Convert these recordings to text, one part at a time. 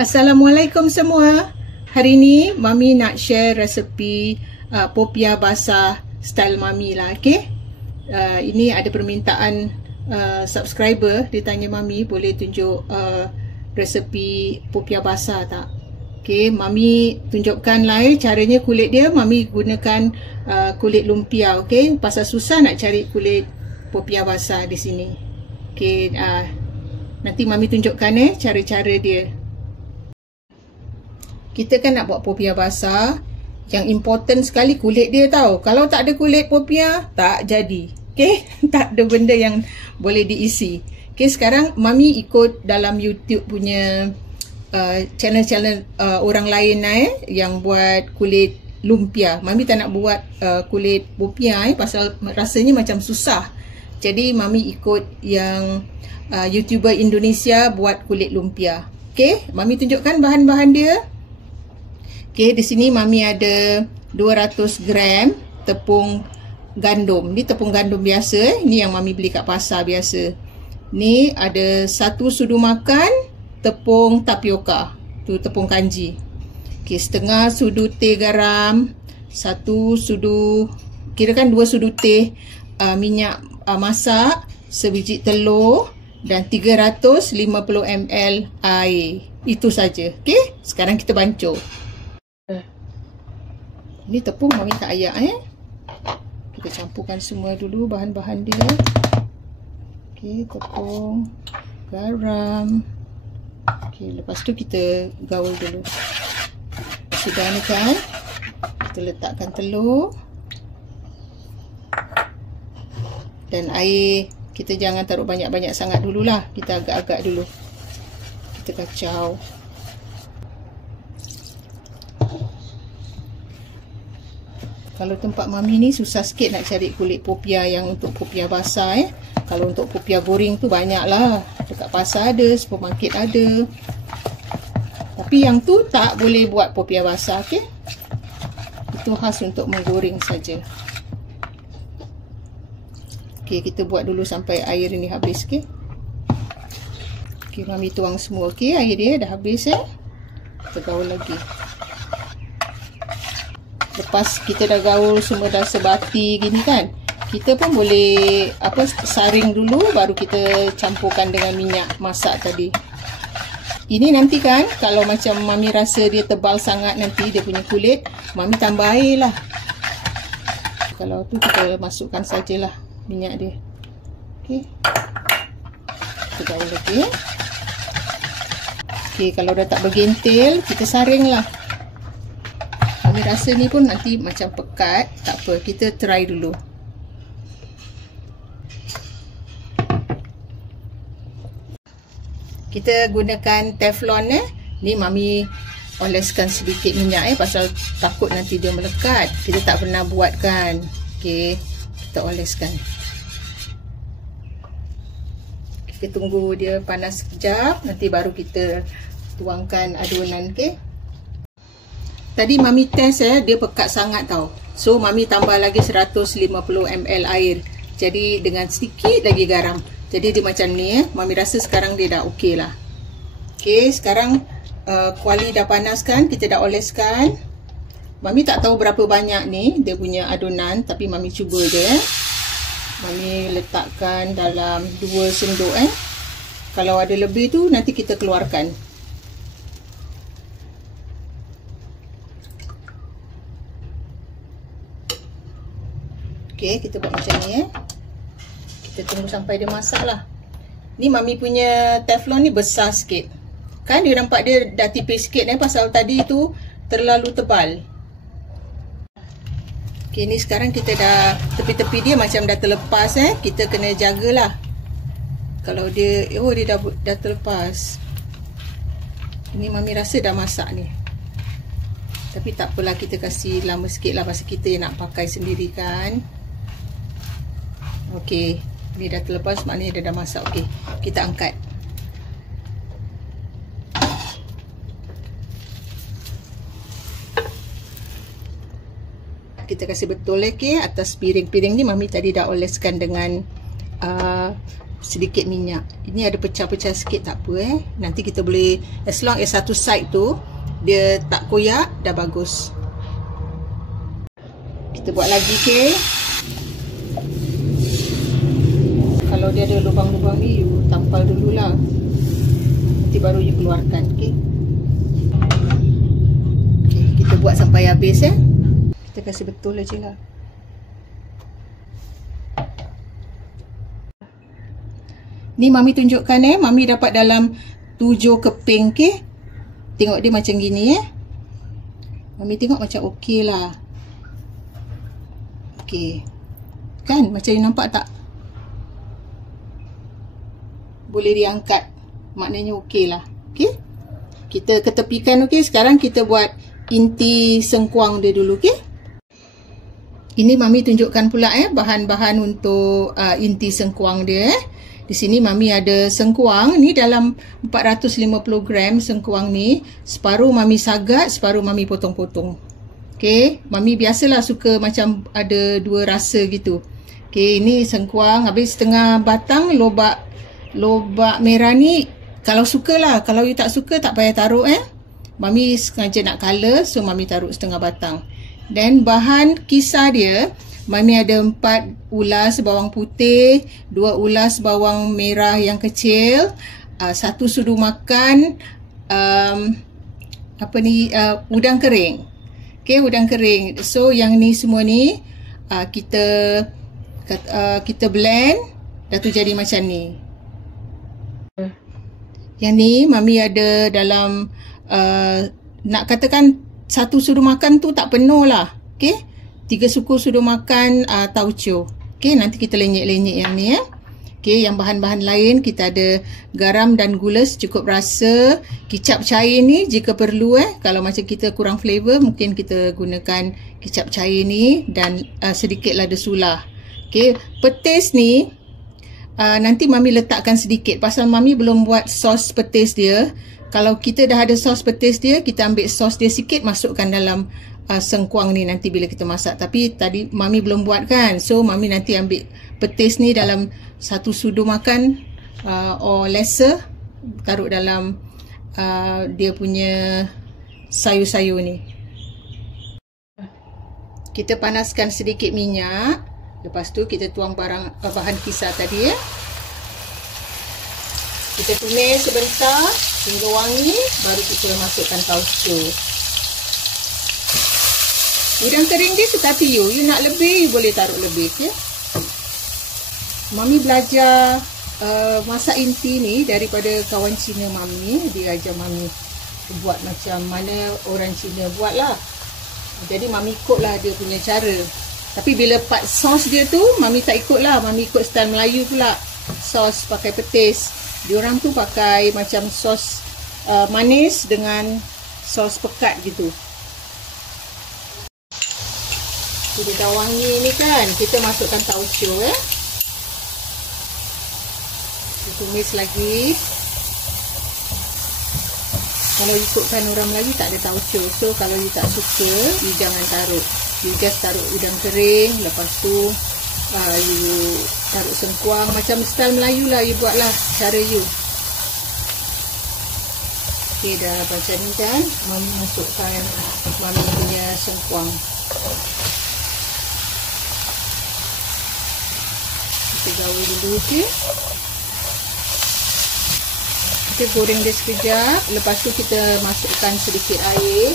Assalamualaikum semua. Hari ni Mami nak share resepi popiah basah style Mami lah, okay? Ini ada permintaan subscriber, dia tanya Mami boleh tunjuk resepi popiah basah tak? Okay, Mami tunjukkan lah caranya. Kulit dia Mami gunakan kulit lumpia, okay? Pasal susah nak cari kulit popiah basah di sini. Okay, nanti Mami tunjukkan cara-cara dia. Kita kan nak buat popiah basah, yang important sekali kulit dia tau. Kalau tak ada kulit popiah, tak jadi. Okay, tak ada benda yang boleh diisi. Okay, sekarang Mami ikut dalam YouTube punya channel-channel orang lain yang buat kulit lumpia. Mami tak nak buat kulit popiah pasal rasanya macam susah. Jadi Mami ikut yang YouTuber Indonesia buat kulit lumpia. Okay, Mami tunjukkan bahan-bahan dia. Okay, di sini Mami ada 200 gram tepung gandum. Ni tepung gandum biasa. Ni yang Mami beli kat pasar biasa. Ni ada 1 sudu makan tepung tapioka. Tu tepung kanji. Okay, setengah sudu teh garam. 1 sudu, kirakan 2 sudu teh minyak masak. Sebiji telur. Dan 350 ml air. Itu saja. Okay, sekarang kita bancuh. Ni tepung Mami tak ayak Kita campurkan semua dulu bahan-bahan dia. Okey, tepung, garam. Okey, lepas tu kita gaul dulu. Sudah ni kan, kita letakkan telur. Dan air kita jangan taruh banyak-banyak sangat dululah. Kita agak-agak dulu. Kita kacau. Kalau tempat Mami ni susah sikit nak cari kulit popiah yang untuk popiah basah Kalau untuk popiah goreng tu banyak lah. Dekat pasar ada, supermarket ada. Tapi yang tu tak boleh buat popiah basah, okay? Itu khas untuk menggoreng saja. Okay, kita buat dulu sampai air ni habis, okay? Okay, Mami tuang semua, okay? Air dia dah habis, Kita gaul lagi. Lepas kita dah gaul semua dah sebati gini kan, kita pun boleh saring dulu baru kita campurkan dengan minyak masak tadi. Ini nanti kan kalau macam Mami rasa dia tebal sangat nanti dia punya kulit, Mami tambah air lah. Kalau tu kita masukkan sajalah minyak dia. Okey. Kita gaul lagi. Okey, kalau dah tak bergentil, kita saring lah. Mami rasa ni pun nanti macam pekat. Tak apa, kita try dulu. Kita gunakan teflon Ni Mami oleskan sedikit minyak pasal takut nanti dia melekat. Kita tak pernah buat kan. Okey, kita oleskan. Kita tunggu dia panas sekejap, nanti baru kita tuangkan adunan, okey. Tadi Mami test dia pekat sangat tau. So Mami tambah lagi 150 ml air. Jadi dengan sedikit lagi garam. Jadi dia macam ni Mami rasa sekarang dia dah okey lah. Okey, sekarang kuali dah panas kan. Kita dah oleskan. Mami tak tahu berapa banyak ni dia punya adunan, tapi Mami cuba je Mami letakkan dalam 2 sendok Kalau ada lebih tu nanti kita keluarkan. Okey, kita buat macam ni Kita tunggu sampai dia masak lah. Ni Mami punya teflon ni besar sikit. Kan dia nampak dia dah tipis sikit pasal tadi tu terlalu tebal. Okey, ni sekarang kita dah tepi-tepi dia macam dah terlepas Kita kena jagalah. Kalau dia dia dah terlepas. Ini Mami rasa dah masak ni. Tapi tak apalah, kita kasih lama sikit lah pasal kita nak pakai sendiri kan. Okey, ni dah terlepas, maknanya dia dah masak. Okey, kita angkat. Kita kasih betul atas piring. Piring ni Mami tadi dah oleskan dengan sedikit minyak. Ini ada pecah-pecah sikit, tak apa nanti kita boleh, as long as satu side tu dia tak koyak, dah bagus. Kita buat lagi, okey. Kalau dia ada lubang-lubang ni, you tampal dululah, nanti baru you keluarkan, okey. Okay, kita buat sampai habis kita kasih betul aja lah. Ni Mami tunjukkan Mami dapat dalam 7 keping, okey. Tengok dia macam gini Mami tengok macam okey lah. Okey. Kan macam you nampak tak? Boleh diangkat. Maknanya okey lah. Okey. Kita ketepikan, okey. Sekarang kita buat inti sengkuang dia dulu, okey. Ini Mami tunjukkan pula bahan-bahan untuk inti sengkuang dia Di sini Mami ada sengkuang ni dalam 450 gram sengkuang ni. Separuh Mami sagat, separuh Mami potong-potong. Okey, Mami biasalah suka macam ada dua rasa gitu. Okey, ini sengkuang habis setengah batang lobak merah ni kalau sukalah. Kalau you tak suka tak payah taruh Mami sengaja nak color, so Mami taruh setengah batang. Dan bahan kisar dia, Mami ada 4 ulas bawang putih, 2 ulas bawang merah yang kecil, 1 sudu makan udang kering. Okey, udang kering. So yang ni semua ni kita blend, dah tu jadi macam ni. Yang ni Mami ada dalam nak katakan 1 sudu makan tu tak penuh lah. Okey. 3 suku sudu makan tauco. Okey, nanti kita lenyek-lenyek yang ni Okey, yang bahan-bahan lain kita ada garam dan gula secukup rasa. Kicap cair ni jika perlu kalau macam kita kurang flavor mungkin kita gunakan kicap cair ni dan sedikit lada sulah. Okey, petis ni nanti Mami letakkan sedikit pasal Mami belum buat sos petis dia. Kalau kita dah ada sos petis dia, kita ambil sos dia sikit masukkan dalam sengkuang ni nanti bila kita masak. Tapi tadi Mami belum buat kan, so Mami nanti ambil petis ni dalam 1 sudu makan or lesser, taruh dalam dia punya sayur-sayur ni. Kita panaskan sedikit minyak, lepas tu kita tuang bahan kisar tadi kita tumis sebentar hingga wangi, baru kita masukkan tauco. Udang kering dia tetapi you nak lebih, you boleh taruh lebih. Okay? Mami belajar masak inti ni daripada kawan Cina Mami. Dia ajar Mami buat macam mana orang Cina buat lah. Jadi Mami ikutlah dia punya cara. Tapi bila part sos dia tu Mami tak ikut lah. Mami ikut style Melayu pula. Sos pakai petis. Diorang tu pakai macam sos manis dengan sos pekat gitu. Dia dah wangi ni kan, kita masukkan tauco kita tumis lagi. Kalau ikutkan orang Melayu tak ada tauco, so kalau you tak suka you jangan taruh, you just taruh udang kering, lepas tu you taruh sengkuang macam style Melayu lah, you buat lah cara you. Okay, dah macam ni kan, Mami masukkan Mami punya sengkuang. Kita gaul dulu, okey. Kita goreng dia sekejap. Lepas tu kita masukkan sedikit air.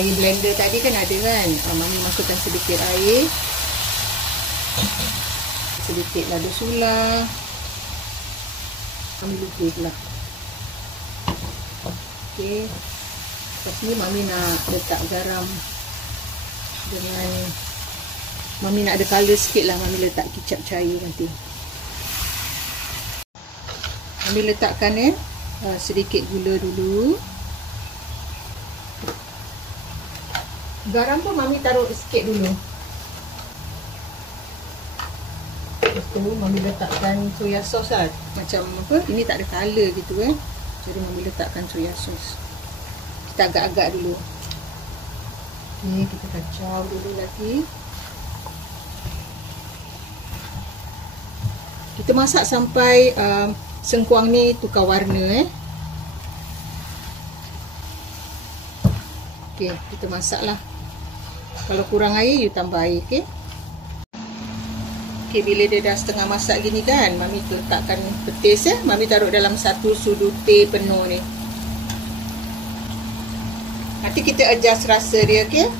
Air blender tadi kan ada kan. Mami masukkan sedikit air. Sedikit lada sulah. Mami lupa pula. Okey. Lepas ni Mami nak letak garam dengan Mami nak ada color sikit lah. Mami letak kicap cair nanti. Mami letakkan sedikit gula dulu. Garam pun Mami taruh sikit dulu. Lepas tu Mami letakkan soya sauce lah. Macam apa, ini tak ada color gitu Jadi Mami letakkan soya sauce. Kita agak-agak dulu. Ni kita kacau dulu lagi. Kita Kita masak sampai sengkuang ni tukar warna. Okey, kita masaklah. Kalau kurang air, you tambah air. Okey. Okey, bila dia dah setengah masak gini kan, Mami letakkan petis ya. Mami taruh dalam 1 sudu teh penuh ni. Nanti kita adjust rasa dia, okey.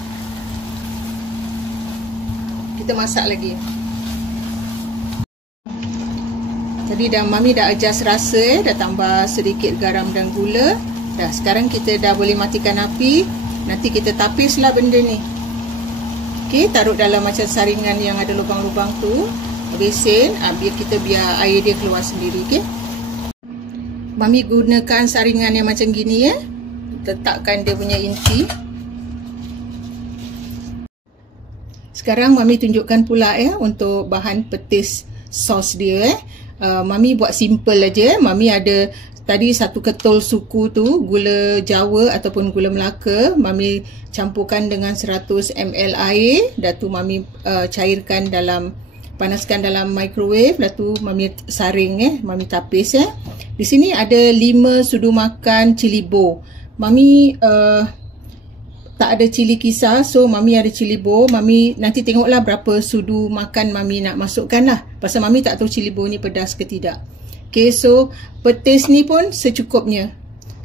Kita masak lagi. Tadi Mami dah adjust rasa, dah tambah sedikit garam dan gula. Dah, sekarang kita dah boleh matikan api. Nanti kita tapislah benda ni. Okey, taruh dalam macam saringan yang ada lubang-lubang tu. Besen, biar air dia keluar sendiri, okey. Mami gunakan saringan yang macam gini ya. Letakkan dia punya inti. Sekarang Mami tunjukkan pula ya untuk bahan petis sos dia. Mami buat simple aja. Mami ada tadi 1 ketul suku tu, gula Jawa ataupun gula Melaka. Mami campurkan dengan 100 ml air. Dah tu Mami cairkan panaskan dalam microwave. Dah tu Mami saring Mami tapis ya. Di sini ada 5 sudu makan cili bo. Mami tak ada cili kisar, so Mami ada cili bo. Mami nanti tengoklah berapa sudu makan Mami nak masukkan lah. Pasal Mami tak tahu cili bo ni pedas ke tidak. Okay, so petis ni pun secukupnya.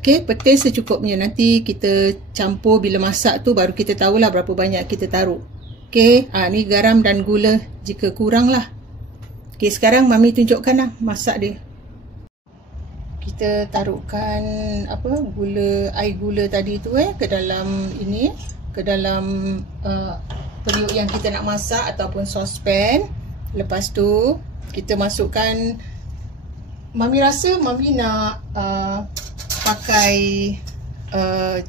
Okay, petis secukupnya. Nanti kita campur bila masak tu baru kita tahulah berapa banyak kita taruh. Okay, ni garam dan gula jika kurang lah. Okay, sekarang Mami tunjukkan lah masak dia. Kita taruhkan air gula tadi tu ke dalam ini, ke dalam periuk yang kita nak masak ataupun sospen. Lepas tu kita masukkan, Mami rasa Mami nak pakai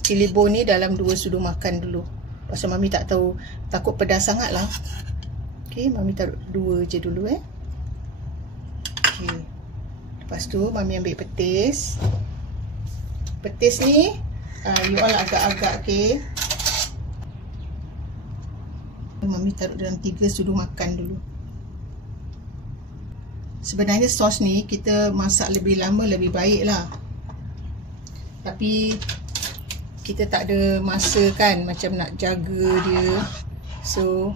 cili bo ni dalam 2 sudu makan dulu. Pasal Mami tak tahu, takut pedas sangat lah. Okay, Mami taruh 2 je dulu Okay. Lepas tu Mami ambil petis. Petis ni you all agak-agak okay. Mami taruh dalam 3 sudu makan dulu. Sebenarnya sos ni kita masak lebih lama lebih baik lah. Tapi kita tak ada masa kan, macam nak jaga dia. So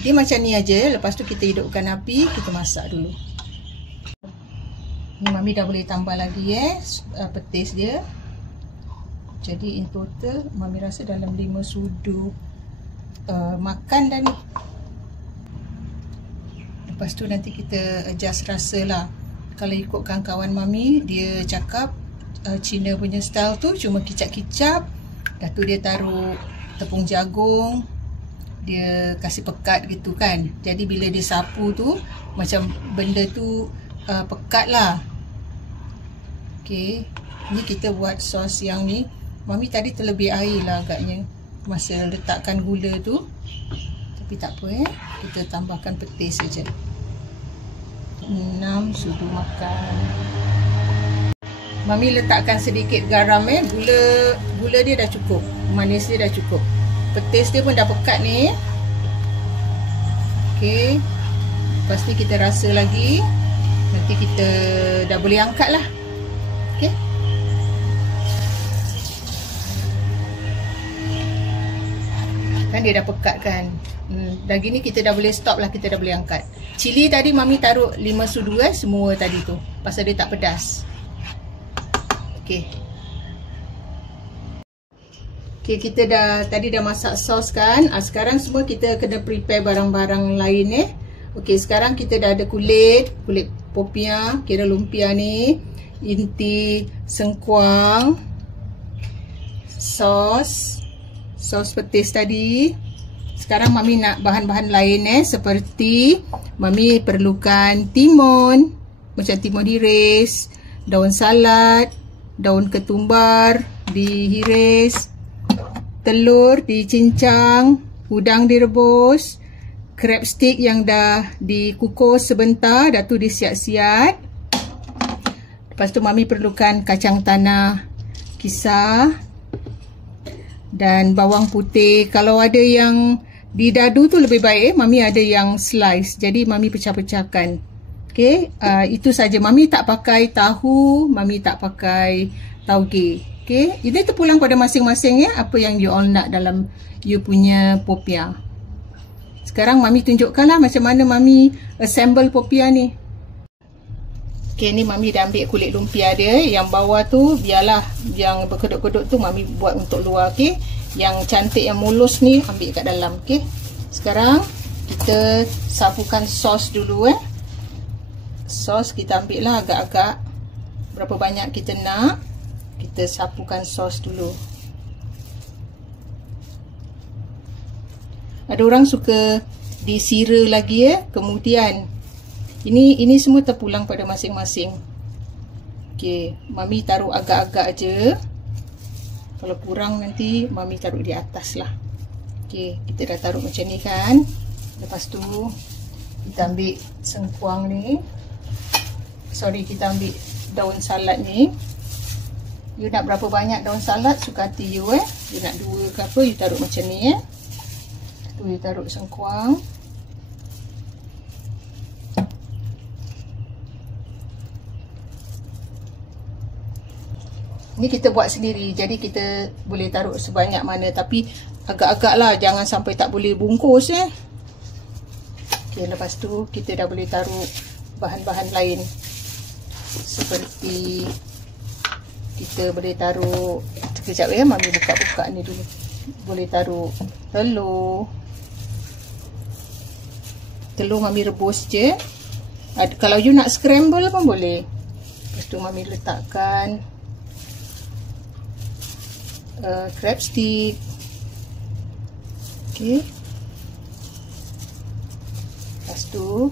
dia macam ni aja. Lepas tu kita hidupkan api, kita masak dulu. Ni Mami dah boleh tambah lagi petis dia. Jadi in total Mami rasa dalam 5 sudu makan dah ni. Lepas tu nanti kita adjust rasa lah. Kalau ikutkan kawan Mami, dia cakap Cina punya style tu cuma kicap-kicap. Dah tu dia taruh tepung jagung, dia kasih pekat gitu kan. Jadi bila dia sapu tu macam benda tu pekat lah. Okay, ni kita buat sos yang ni. Mami tadi terlebih air lah agaknya masa letakkan gula tu. Tapi tak apa kita tambahkan petis saja. 6 sudu makan. Mami letakkan sedikit garam Gula dia dah cukup. Manis dia dah cukup. Petis dia pun dah pekat ni. Okay. Lepas ni kita rasa lagi. Nanti kita dah boleh angkat lah. Okay. Kan dia dah pekat kan. Dah gini kita dah boleh stop lah. Kita dah boleh angkat. Cili tadi Mami taruh 5 sudu semua tadi tu. Pasal dia tak pedas. Okay. Okay, kita tadi dah masak sos kan. Sekarang semua kita kena prepare barang-barang lain Okay, sekarang kita dah ada kulit popiah, kira lumpia ni, inti sengkuang, sos petis tadi. Sekarang Mami nak bahan-bahan lain seperti Mami perlukan timun, macam timun hiris, daun salad, daun ketumbar dihiris, telur dicincang, udang direbus, crab stick yang dah dikukus sebentar, dah tu disiat-siat. Lepas tu Mami perlukan kacang tanah kisar dan bawang putih. Kalau ada yang di dadu tu lebih baik Mami ada yang slice. Jadi Mami pecah-pecahkan. Okay, itu saja. Mami tak pakai tahu, Mami tak pakai tauge. Okay, ini terpulang pada masing-masing ya, apa yang you all nak dalam you punya popiah. Sekarang Mami tunjukkanlah macam mana Mami assemble popiah ni. Okay, ni Mami dah ambil kulit lumpia dia. Yang bawah tu biarlah, yang berkedut-kedut tu Mami buat untuk luar. Okay, yang cantik, yang mulus ni ambil kat dalam. Okay, sekarang kita sapukan sos dulu Sos kita ambil lah agak-agak berapa banyak kita nak. Kita sapukan sos dulu. Ada orang suka disira lagi kemudian ini semua terpulang pada masing-masing. Okey, Mami taruh agak-agak aja. Kalau kurang nanti Mami taruh di atas lah. Okey, kita dah taruh macam ni kan. Lepas tu kita ambil sengkuang ni. Kita ambil daun salad ni. You nak berapa banyak daun salad suka hati you You nak 2 ke apa, you taruh macam ni Tu you taruh sengkuang. Ni kita buat sendiri, jadi kita boleh taruh sebanyak mana, tapi agak-agak lah, jangan sampai tak boleh bungkus Okay, lepas tu kita dah boleh taruh bahan-bahan lain. Seperti kita boleh taruh, sekejap Mami buka-buka ni dulu. Boleh taruh telur. Telur Mami rebus je. Kalau you nak scramble pun boleh. Lepas tu Mami letakkan crab stick. Okay. Lepas tu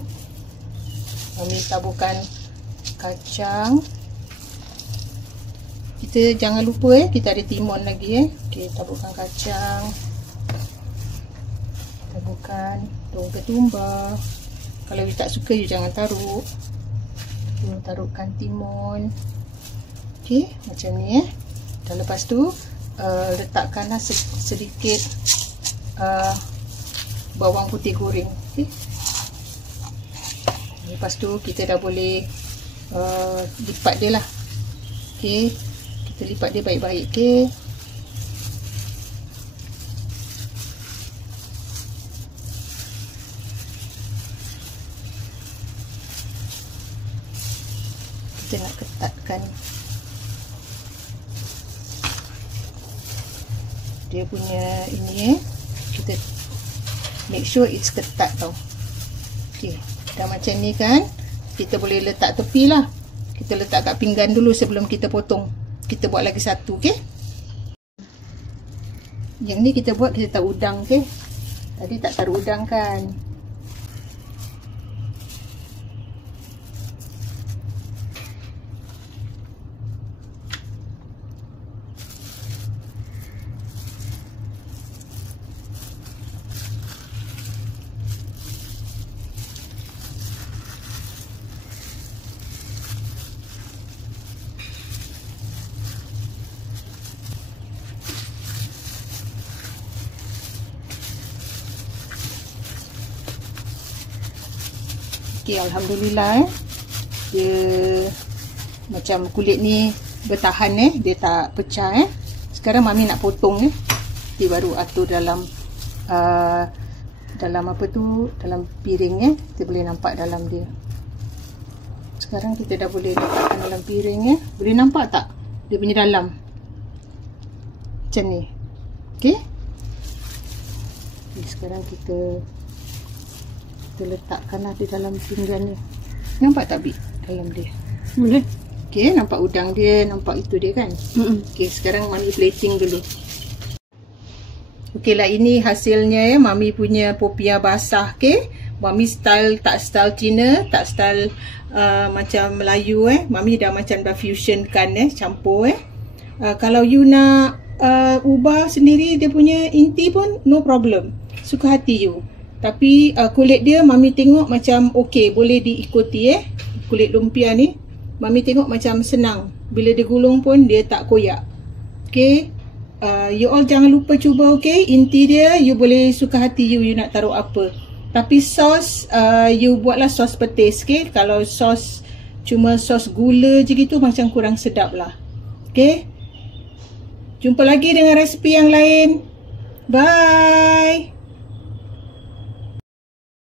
Mami taburkan kacang. Kita jangan lupa kita ada timun lagi Okey, taburkan kacang. Taburkan daun ketumbar. Kalau you tak suka, you jangan taruh. You taruhkan timun. Okey, macam ni Dan lepas tu letakkanlah sedikit bawang putih goreng. Okey. Lepas tu kita dah boleh lipat dia lah. Okey, kita lipat dia baik-baik. Okey, kita nak ketatkan dia punya ini kita make sure it's ketat tau. Okey, dah macam ni kan, kita boleh letak tepi lah. Kita letak kat pinggan dulu sebelum kita potong. Kita buat lagi satu. Okey, yang ni kita buat, kita taruh udang. Okey, tadi tak taruh udang kan. Okey, alhamdulillah dia macam kulit ni bertahan dia tak pecah Sekarang Mami nak potong dia baru atur dalam dalam apa tu, dalam piring kita boleh nampak dalam dia. Sekarang kita dah boleh letakkan dalam piring Boleh nampak tak dia punya dalam macam ni. Okey. Sekarang kita letakkanlah di dalam pinggan dia. Nampak tak Bik dalam dia? Boleh. Okey, nampak udang dia, nampak itu dia kan? Okey, sekarang Mami plating dulu. Okey lah, ini hasilnya Mami punya popiah basah. Okey, Mami style, tak style Cina, tak style macam Melayu Mami dah macam dah fusion kan campur kalau you nak ubah sendiri dia punya inti pun no problem, suka hati you. Tapi kulit dia Mami tengok macam okey, boleh diikuti kulit lumpia ni Mami tengok macam senang. Bila dia gulung pun dia tak koyak. Okey, you all jangan lupa cuba. Okey, inti dia you boleh suka hati you nak taruh apa. Tapi sos, you buatlah sos petis, okay? Kalau sos, cuma sos gula je gitu, macam kurang sedap lah. Okay? Jumpa lagi dengan resipi yang lain. Bye!